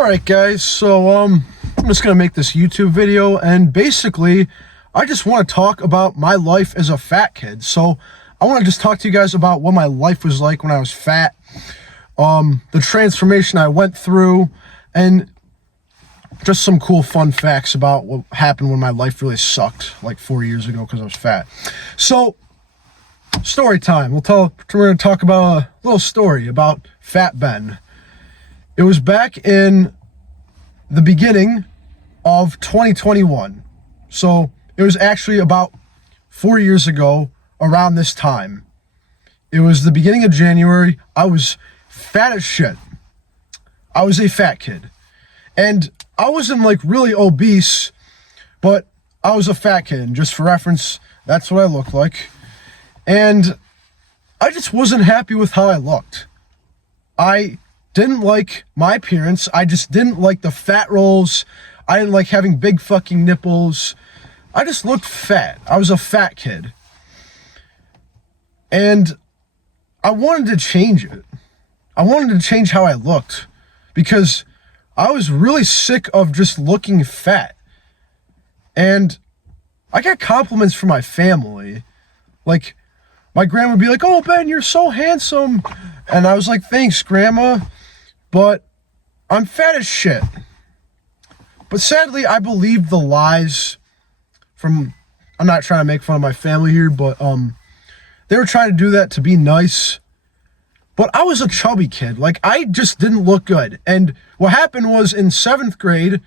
Alright guys, so I'm just gonna make this YouTube video, and basically I just want to talk about my life as a fat kid. So I want to just talk to you guys about what my life was like when I was fat, the transformation I went through, and just some cool fun facts about what happened when my life really sucked like 4 years ago because I was fat. So story time. We're going to talk about a little story about Fat Ben. It was back in the beginning of 2021. So it was actually about 4 years ago around this time. It was the beginning of January. I was fat as shit. I was a fat kid. And I wasn't like really obese, but I was a fat kid. And just for reference, that's what I looked like. And I just wasn't happy with how I looked. I didn't like my appearance. I just didn't like the fat rolls. I didn't like having big fucking nipples. I just looked fat. I was a fat kid. And I wanted to change it. I wanted to change how I looked because I was really sick of just looking fat. And I got compliments from my family. Like, my grandma would be like, "Oh, Ben, you're so handsome." And I was like, "Thanks, Grandma, but I'm fat as shit." But sadly, I believed the lies from, I'm not trying to make fun of my family here, but they were trying to do that to be nice. But I was a chubby kid. Like, I just didn't look good. And what happened was in 7th grade,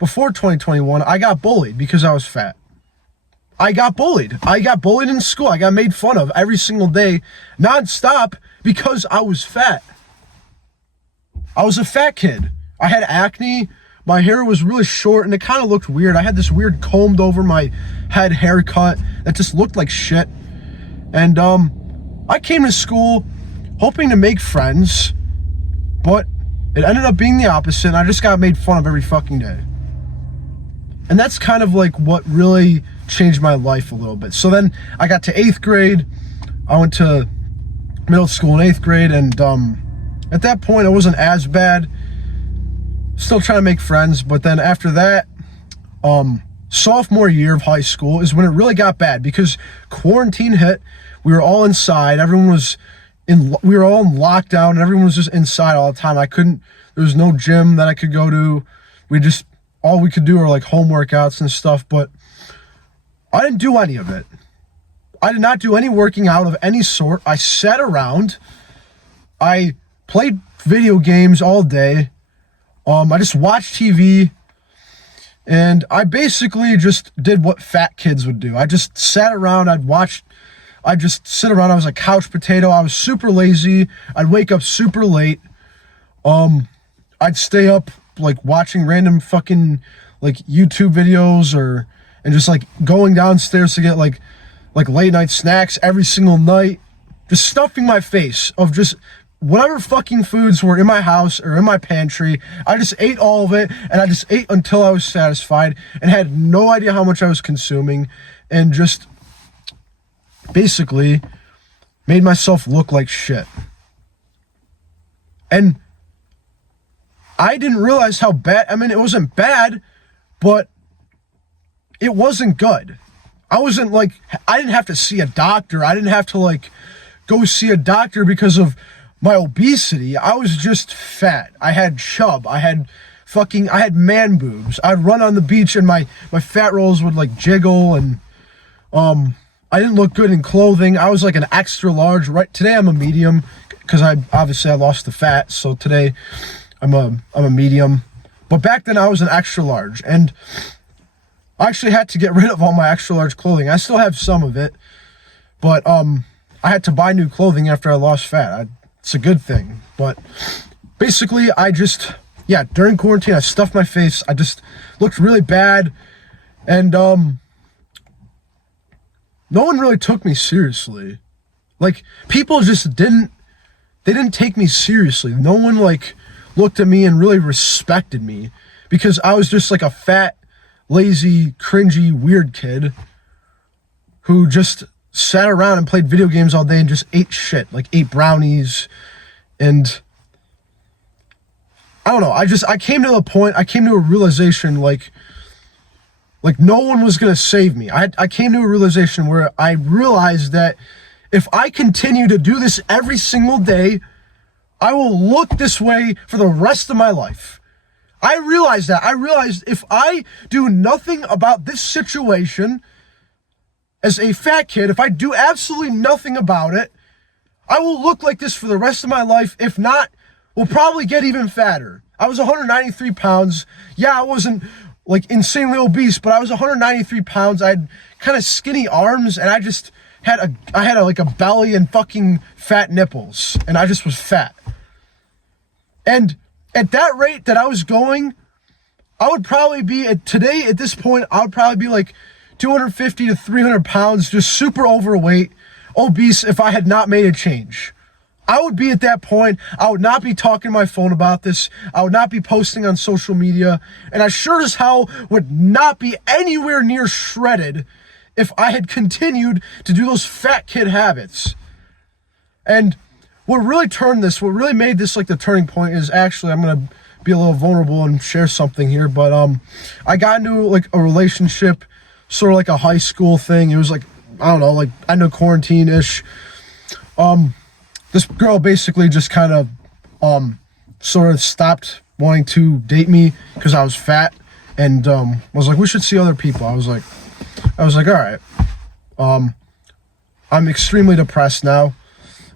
before 2021, I got bullied because I was fat. I got bullied. I got bullied in school. I got made fun of every single day, nonstop, because I was fat. I was a fat kid. I had acne. My hair was really short, and it kind of looked weird. I had this weird combed over my head haircut that just looked like shit. And I came to school hoping to make friends, but it ended up being the opposite, and I just got made fun of every fucking day. And that's kind of like what really changed my life a little bit. So then I got to 8th grade. I went to middle school in 8th grade, and at that point it wasn't as bad. Still trying to make friends, but then after that, sophomore year of high school is when it really got bad because quarantine hit. We were all inside. We were all in lockdown, and everyone was just inside all the time. There was no gym that I could go to. All we could do were like home workouts and stuff, but I didn't do any of it. I did not do any working out of any sort. I sat around. I played video games all day. I just watched TV, and I basically just did what fat kids would do. I just sat around. I'd just sit around. I was a couch potato. I was super lazy. I'd wake up super late. I'd stay up like watching random fucking like YouTube videos and just like going downstairs to get like late night snacks every single night, just stuffing my face of just whatever fucking foods were in my house or in my pantry. I just ate all of it, and I just ate until I was satisfied and had no idea how much I was consuming, and just basically made myself look like shit. And I didn't realize how bad, it wasn't bad, but it wasn't good. I didn't have to see a doctor. I didn't have to like go see a doctor because of my obesity. I was just fat. I had chub. I had man boobs. I'd run on the beach and my fat rolls would like jiggle, and I didn't look good in clothing. I was like an extra large. Right today I'm a medium because I lost the fat. So today I'm a medium. But back then I was an extra large, and I actually had to get rid of all my extra large clothing. I still have some of it, but I had to buy new clothing after I lost fat. It's a good thing. But basically during quarantine I stuffed my face. I just looked really bad, and no one really took me seriously. Like, people just didn't take me seriously. No one like looked at me and really respected me because I was just like a fat, lazy, cringy, weird kid who just sat around and played video games all day and just ate shit, like ate brownies. And I don't know. I came to the point, I came to a realization like no one was going to save me. I came to a realization where I realized that if I continue to do this every single day, I will look this way for the rest of my life. I realized that. I realized if I do nothing about this situation as a fat kid, if I do absolutely nothing about it, I will look like this for the rest of my life. If not, we'll probably get even fatter. I was 193 pounds. Yeah, I wasn't like insanely obese, but I was 193 pounds. I had kind of skinny arms, and I had like a belly and fucking fat nipples, and I just was fat. And at that rate that I was going, I would probably be at this point, I would probably be like 250 to 300 pounds, just super overweight, obese if I had not made a change. I would be at that point. I would not be talking to my phone about this. I would not be posting on social media. And I sure as hell would not be anywhere near shredded if I had continued to do those fat kid habits. And what really made this like the turning point is actually, I'm going to be a little vulnerable and share something here. But I got into like a relationship, sort of like a high school thing. It was like, I don't know, like end of quarantine-ish. This girl basically just kind of sort of stopped wanting to date me because I was fat, and was like, we should see other people. I was like, all right. I'm extremely depressed now,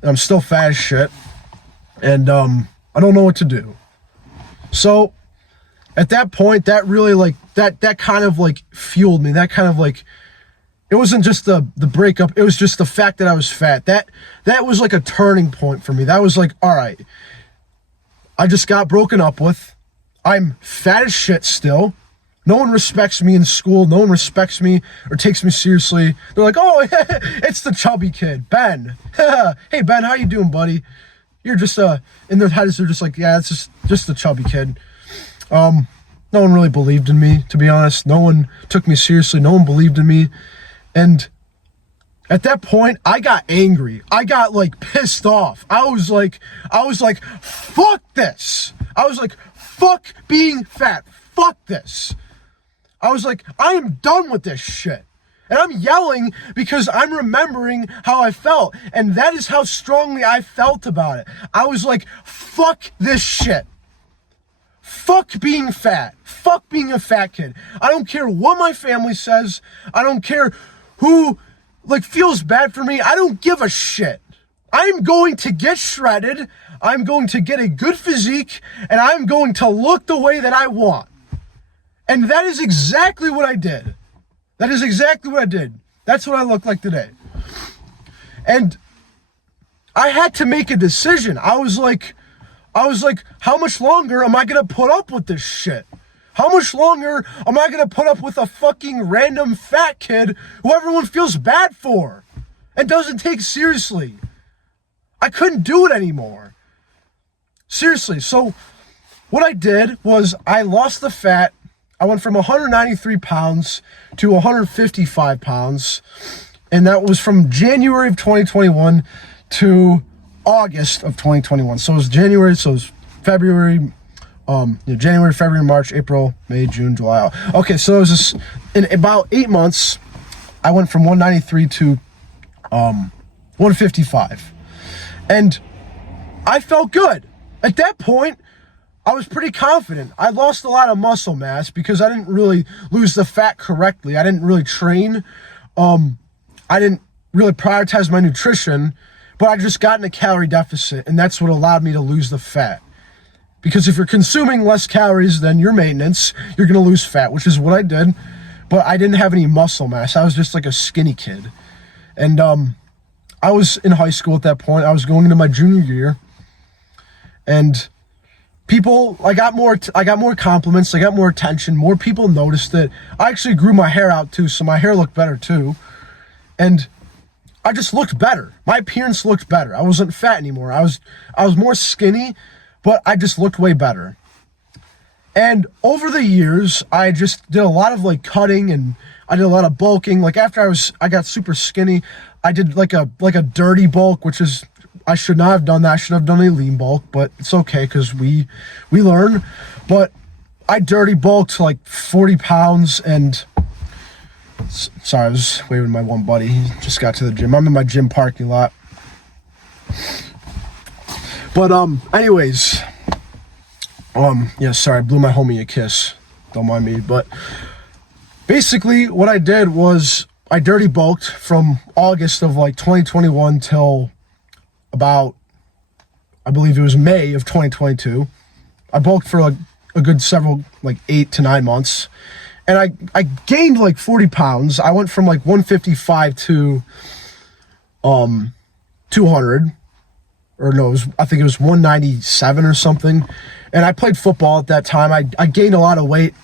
and I'm still fat as shit, and I don't know what to do. So at that point, that really like that kind of like fueled me. That kind of like, it wasn't just the breakup, it was just the fact that I was fat. That was like a turning point for me. That was like, all right, I just got broken up with. I'm fat as shit still. No one respects me in school. No one respects me or takes me seriously. They're like, oh, it's the chubby kid, Ben. Hey, Ben, how you doing, buddy? You're just, in their heads, they're just like, yeah, it's just the chubby kid. No one really believed in me, to be honest. No one took me seriously. No one believed in me. And at that point, I got angry. I got like pissed off. I was like, fuck this. I was like, fuck being fat. Fuck this. I was like, I am done with this shit. And I'm yelling because I'm remembering how I felt. And that is how strongly I felt about it. I was like, fuck this shit. Fuck being fat. Fuck being a fat kid. I don't care what my family says. I don't care who like feels bad for me. I don't give a shit. I'm going to get shredded. I'm going to get a good physique, and I'm going to look the way that I want. And that is exactly what I did. That is exactly what I did. That's what I look like today. And I had to make a decision. I was like, how much longer am I going to put up with this shit? How much longer am I going to put up with a fucking random fat kid who everyone feels bad for and doesn't take seriously? I couldn't do it anymore. Seriously. So what I did was I lost the fat. I went from 193 pounds to 155 pounds. And that was from January of 2021 to August of 2021. So it was January, so it was February, January, February, March, April, May, June, July. Okay, so it was just, in about 8 months, I went from 193 to 155. And I felt good. At that point, I was pretty confident. I lost a lot of muscle mass because I didn't really lose the fat correctly. I didn't really train. I didn't really prioritize my nutrition, but I just got in a calorie deficit, and that's what allowed me to lose the fat. Because if you're consuming less calories than your maintenance, you're going to lose fat, which is what I did. But I didn't have any muscle mass. I was just like a skinny kid. And I was in high school at that point. I was going into my junior year. And I got more compliments. I got more attention. More people noticed it. I actually grew my hair out too, so my hair looked better too. And I just looked better. My appearance looked better. I wasn't fat anymore. I was more skinny, but I just looked way better. And over the years, I just did a lot of like cutting, and I did a lot of bulking. Like after I got super skinny, I did like a dirty bulk, which is I should not have done that. I should have done a lean bulk, but it's okay because we learn. But I dirty bulked like 40 pounds and sorry, I was waving to my one buddy. He just got to the gym. I'm in my gym parking lot. But anyways, yeah, sorry, I blew my homie a kiss. Don't mind me. But basically what I did was I dirty bulked from August of like 2021 till about, I believe it was May of 2022. I bulked for like a good several, like 8 to 9 months. And I gained like 40 pounds. I went from like 155 to 200. Or no, I think it was 197 or something. And I played football at that time. I gained a lot of weight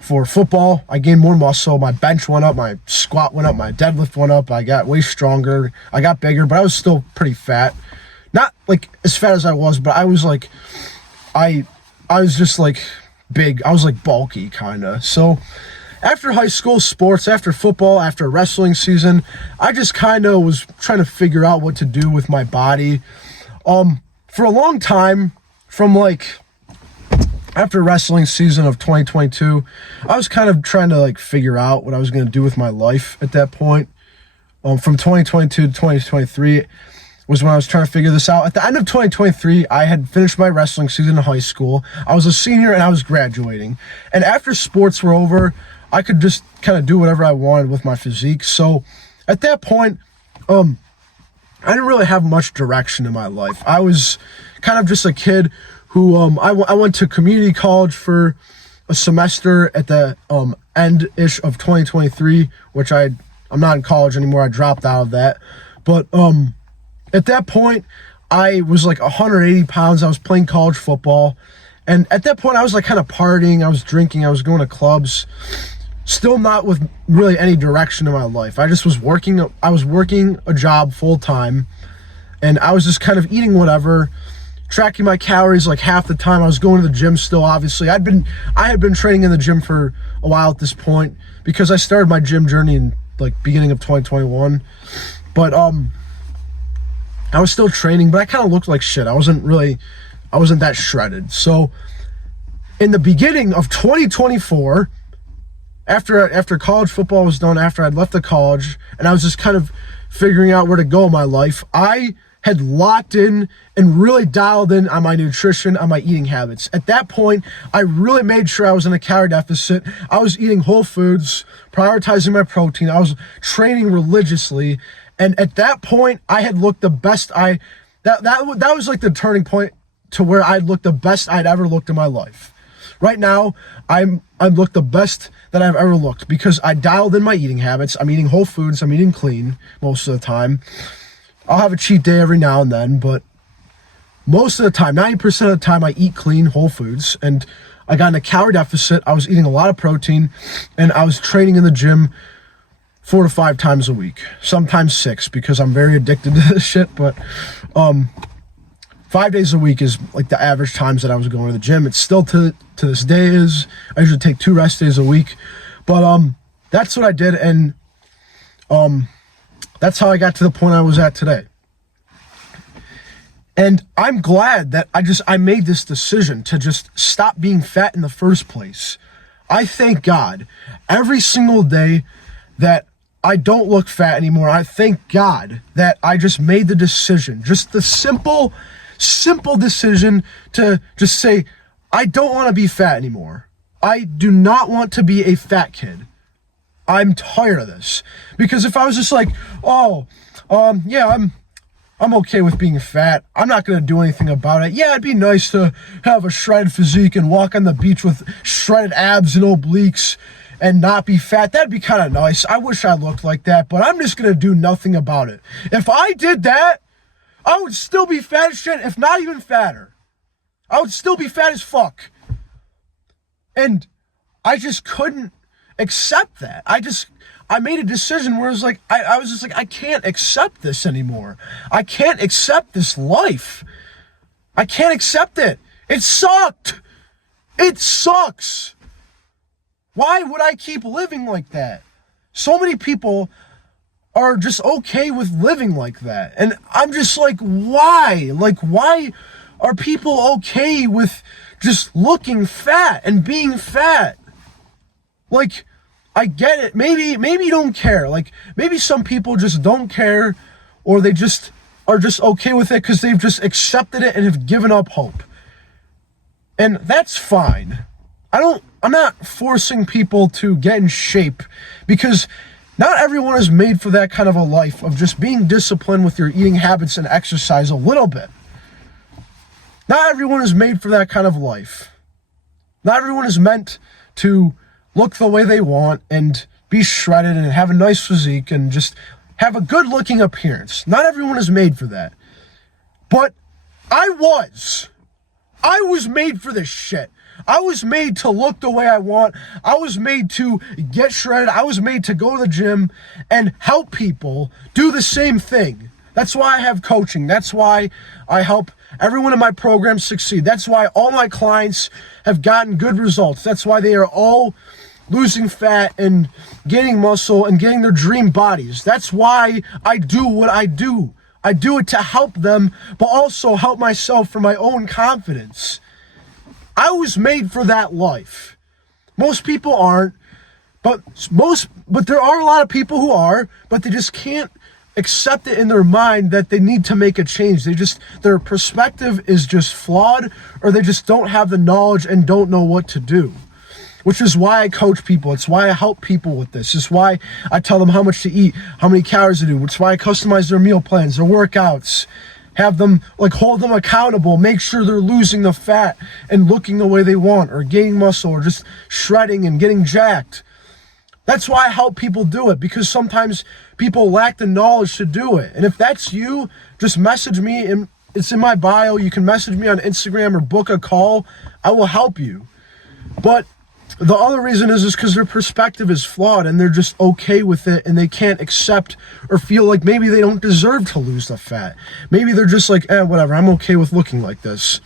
for football. I gained more muscle. My bench went up. My squat went up. My deadlift went up. I got way stronger. I got bigger, but I was still pretty fat. Not like as fat as I was, but I was like, I was just like big. I was like bulky kind of. So after high school sports, after football, after wrestling season, I just kind of was trying to figure out what to do with my body. For a long time, from like after wrestling season of 2022, I was kind of trying to like figure out what I was going to do with my life at that point. From 2022 to 2023 was when I was trying to figure this out. At the end of 2023, I had finished my wrestling season in high school. I was a senior and I was graduating. And after sports were over, I could just kind of do whatever I wanted with my physique. So at that point, I didn't really have much direction in my life. I was kind of just a kid who, I went to community college for a semester at the end-ish of 2023, which I'm not in college anymore. I dropped out of that. But at that point, I was like 180 pounds. I was playing college football. And at that point, I was like kind of partying. I was drinking. I was going to clubs. Still not with really any direction in my life. I just was working. I was working a job full time, and I was just kind of eating whatever, tracking my calories like half the time. I was going to the gym still. Obviously, I had been training in the gym for a while at this point because I started my gym journey in like beginning of 2021. But I was still training, but I kind of looked like shit. I wasn't that shredded. So in the beginning of 2024. After college football was done, after I'd left the college, and I was just kind of figuring out where to go in my life, I had locked in and really dialed in on my nutrition, on my eating habits. At that point, I really made sure I was in a calorie deficit. I was eating whole foods, prioritizing my protein. I was training religiously. And at that point, I had looked the best that was like the turning point to where I'd looked the best I'd ever looked in my life. Right now, I look the best that I've ever looked because I dialed in my eating habits. I'm eating whole foods. I'm eating clean most of the time. I'll have a cheat day every now and then, but most of the time, 90% of the time, I eat clean whole foods. And I got in a calorie deficit. I was eating a lot of protein, and I was training in the gym 4 to 5 times a week, sometimes 6 because I'm very addicted to this shit. But 5 days a week is like the average times that I was going to the gym. It's still to this day is. I usually take 2 rest days a week. But that's what I did, and that's how I got to the point I was at today. And I'm glad that I made this decision to just stop being fat in the first place. I thank God every single day that I don't look fat anymore. I thank God that I just made the decision, just the simple decision to just say, I don't want to be fat anymore. I do not want to be a fat kid. I'm tired of this. Because if I was just like, yeah, I'm okay with being fat. I'm not going to do anything about it. Yeah, it'd be nice to have a shredded physique and walk on the beach with shredded abs and obliques and not be fat. That'd be kind of nice. I wish I looked like that, but I'm just going to do nothing about it. If I did that, I would still be fat as shit, if not even fatter. I would still be fat as fuck. And I just couldn't accept that. I made a decision where it was like, I was just like, I can't accept this anymore. I can't accept this life. I can't accept it. It sucked. It sucks. Why would I keep living like that? So many people are just okay with living like that. And I'm just like, why? Like, why are people okay with just looking fat and being fat? Like, I get it. Maybe you don't care. Like, maybe some people just don't care, or they just are just okay with it because they've just accepted it and have given up hope. And that's fine. I'm not forcing people to get in shape, because not everyone is made for that kind of a life of just being disciplined with your eating habits and exercise a little bit. Not everyone is made for that kind of life. Not everyone is meant to look the way they want and be shredded and have a nice physique and just have a good looking appearance. Not everyone is made for that. But I was made for this shit. I was made to look the way I want. I was made to get shredded. I was made to go to the gym and help people do the same thing. That's why I have coaching. That's why I help everyone in my program succeed. That's why all my clients have gotten good results. That's why they are all losing fat and gaining muscle and getting their dream bodies. That's why I do what I do. I do it to help them, but also help myself for my own confidence. I was made for that life. Most people aren't, but there are a lot of people who are, but they just can't accept it in their mind that they need to make a change. Their perspective is just flawed, or they just don't have the knowledge and don't know what to do. Which is why I coach people. It's why I help people with this. It's why I tell them how much to eat, how many calories to do. It's why I customize their meal plans, their workouts, have them, like, hold them accountable, make sure they're losing the fat and looking the way they want, or gaining muscle, or just shredding and getting jacked. That's why I help people do it, because sometimes people lack the knowledge to do it. And if that's you, just message me, and it's in my bio. You can message me on Instagram or book a call. I will help you. But the other reason is because their perspective is flawed, and they're just okay with it, and they can't accept or feel like maybe they don't deserve to lose the fat. Maybe they're just like, whatever, I'm okay with looking like this.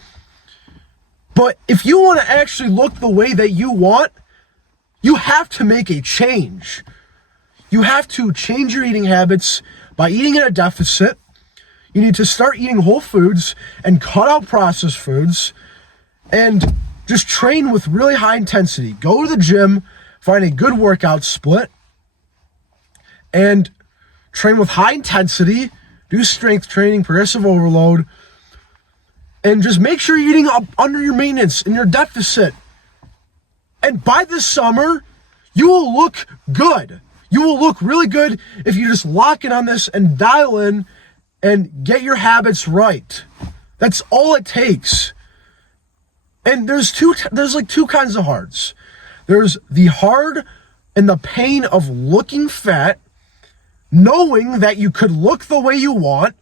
But if you want to actually look the way that you want, you have to make a change. You have to change your eating habits by eating at a deficit. You need to start eating whole foods and cut out processed foods, and just train with really high intensity. Go to the gym, find a good workout split, and train with high intensity. Do strength training, progressive overload, and just make sure you're eating up under your maintenance and your deficit. And by this summer, you will look good. You will look really good if you just lock in on this and dial in and get your habits right. That's all it takes. And there's like two kinds of hards. There's the hard and the pain of looking fat, knowing that you could look the way you want,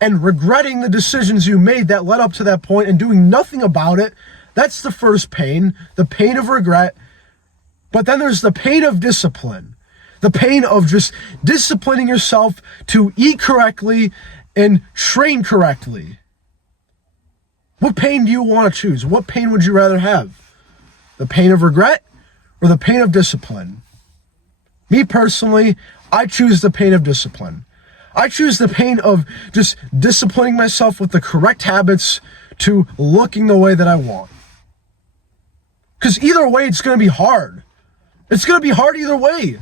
and regretting the decisions you made that led up to that point and doing nothing about it. That's the first pain, the pain of regret. But then there's the pain of discipline, the pain of just disciplining yourself to eat correctly and train correctly. What pain do you want to choose? What pain would you rather have? The pain of regret or the pain of discipline? Me personally, I choose the pain of discipline. I choose the pain of just disciplining myself with the correct habits to looking the way that I want. Because either way, it's going to be hard. It's going to be hard either way.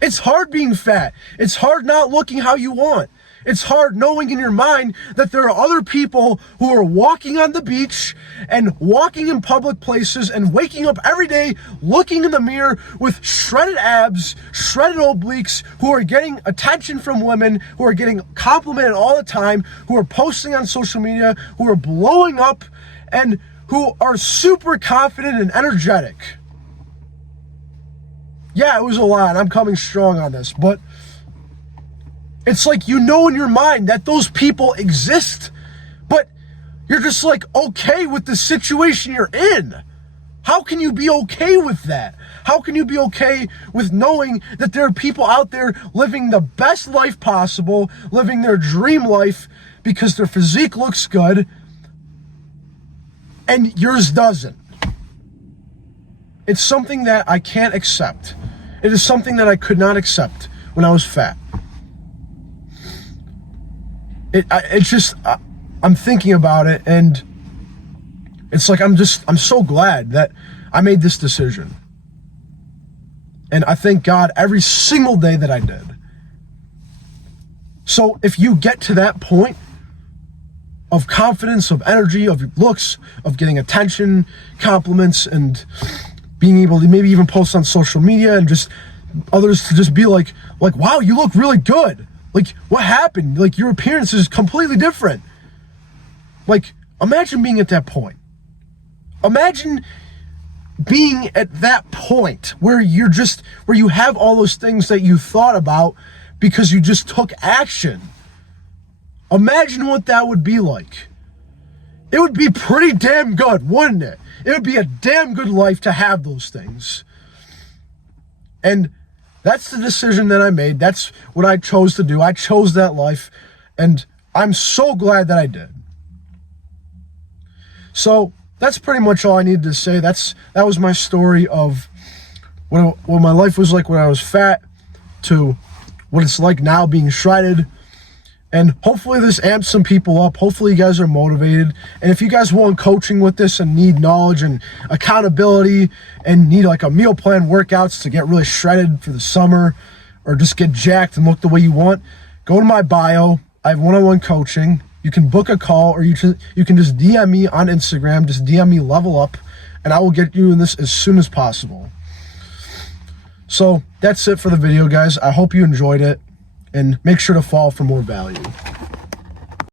It's hard being fat. It's hard not looking how you want. It's hard knowing in your mind that there are other people who are walking on the beach and walking in public places and waking up every day looking in the mirror with shredded abs, shredded obliques, who are getting attention from women, who are getting complimented all the time, who are posting on social media, who are blowing up, and who are super confident and energetic. Yeah, it was a lot. I'm coming strong on this, but it's like, you know in your mind that those people exist, but you're just like okay with the situation you're in. How can you be okay with that? How can you be okay with knowing that there are people out there living the best life possible, living their dream life because their physique looks good and yours doesn't? It's something that I can't accept. It is something that I could not accept when I was fat. it's just, I'm thinking about it, and it's like, I'm so glad that I made this decision. And I thank God every single day that I did. So if you get to that point of confidence, of energy, of looks, of getting attention, compliments, and being able to maybe even post on social media and just others to just be like, wow, you look really good. Like, what happened? Like, your appearance is completely different. Like, imagine being at that point. Imagine being at that point where where you have all those things that you thought about because you just took action. Imagine what that would be like. It would be pretty damn good, wouldn't it? It would be a damn good life to have those things. And that's the decision that I made. That's what I chose to do. I chose that life, and I'm so glad that I did. So that's pretty much all I needed to say. That was my story of what my life was like when I was fat to what it's like now being shredded. And hopefully this amps some people up. Hopefully you guys are motivated. And if you guys want coaching with this and need knowledge and accountability and need like a meal plan, workouts to get really shredded for the summer, or just get jacked and look the way you want, go to my bio. I have one-on-one coaching. You can book a call, or you can just DM me on Instagram. Just DM me Level Up, and I will get you in this as soon as possible. So that's it for the video, guys. I hope you enjoyed it, and make sure to follow for more value.